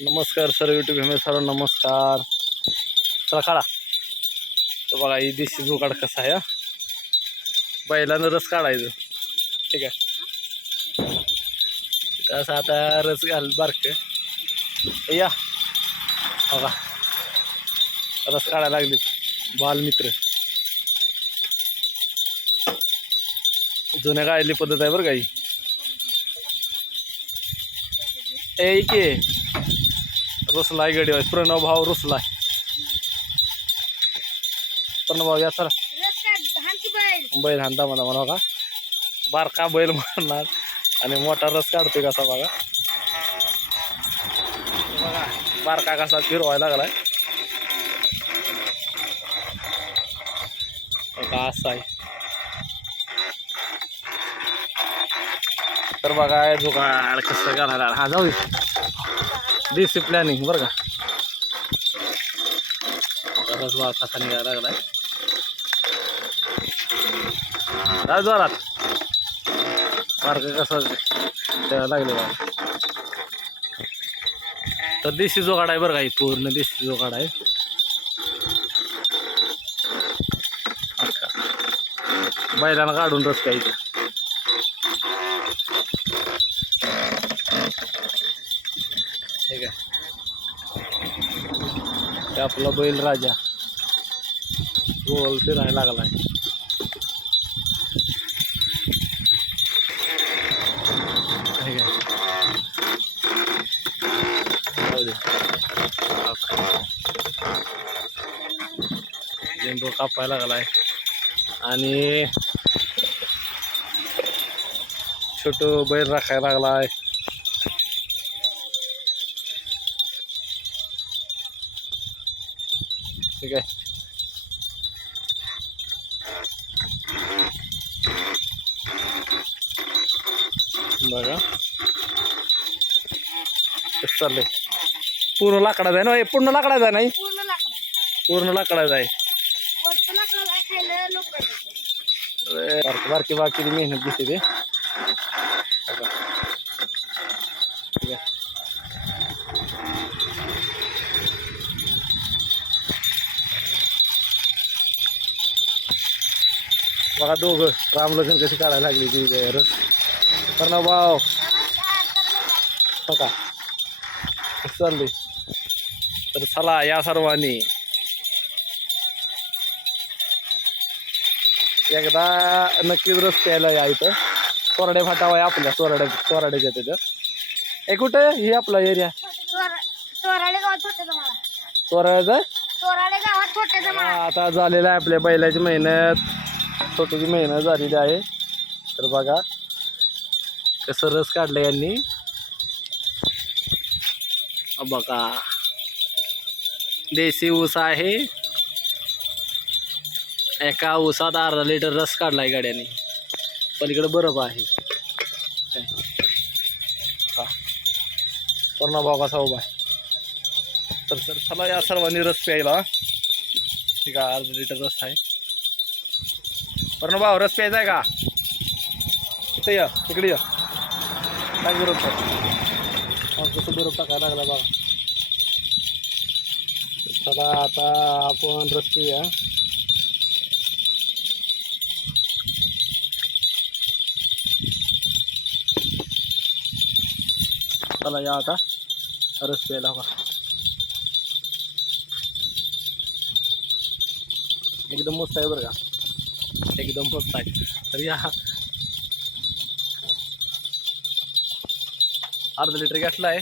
नमस्कार sir YouTube फेमे sir नमस्कार. चला काढा. तर बघा ही देशी जुगाड कसा आहे बैलानं रस काढायचं ठीक आहे. तसं आता रस घाल बारक. या. बघा. रस काढायला लागली बालमित्र. जुन्या काळातली पद्धत आहे बरं काही ए के रुसलाय गडी प्रणव भाव रुसलाय. प्रणव भाव या सर. बैल हाणता म्हणा म्हणा का बारका बैल मारणार आणि मोठा रस काढतोय कसा बघा. बघा बारका कसा फिरवाय लागलाय. बघा असा आहे. तर बघा जुगाड कसं घालायला हा जाऊ देसी प्लॅनिंग बरं का? कसा निघायला लागलाय. जा जोरात मार्ग कसा ठेवायला लागले बघा. तर देशी जोगाड आहे बरं का ही पूर्ण देशी जोगाड आहे. बैलांना काढून रस काही ठीक आहे ते आपला बैल राजा. गोल फिरायला लागलाय. आहे लिंबू कापायला लागलाय. आणि छोटू बैल राखायला लागलाय. ठीक आहे. बघा. चाललंय? पूर्ण लाकडाचं आहे ना पूर्ण लाकडाचं आहे नाही? पूर्ण लाकडा पूर्ण लाकडाचं आहे. लाकडं बारकी बारकी बारकी मेहनत दिसते ते. बघा दोघं रामलखन कशी काढायला लागली ती रस प्रणव भाव. बघा. कसं चाललंय? तर चला या सर्वांनी. एकदा नक्कीच रस प्यायला या इथं. चोराडे फाटावा आपल्या चोराड्या चोराड्याच्या तिथं. हे कुठं? हे आपला एरिया चोराड्याचं आता झालेलं आहे आपल्या बैलाची मेहनत. स्वतःची मेहनत झालेली आहे. तर बघा कसं रस काढलं यांनी. बघा देशी ऊस आहे. एका ऊसात अर्धा लिटर रस काढलाय गाड्याने. पलीकडे बरफ आहे. पूर्ण भाव कसा उभा आहे. तर सर चला या सर्वांनी रस प्यायला. ठीक आहे अर्धा लिटर रस आहे. पण भाऊ रस प्यायचा आहे का इथं या तिकडे या काय बरोबर सर मग कसं बरोबर टाकायला लागला बघा चला आता आपण रस पिऊया चला या आता रस प्यायला हवा एकदम मस्त आहे बरं का एकदम मस्त आहे. तर या. अर्धा लिटर घेतला आहे.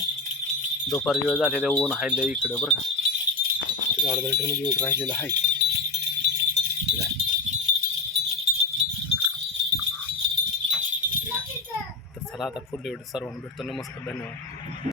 दुपारची वेळ झालेलं ऊन आहे लय इकडं बरं का. अर्धा लिटर म्हणजे ऊन राहिलेलं आहे. तर चला आता पुढल्या वेळेस सर्वांना भेटतो. नमस्कार धन्यवाद.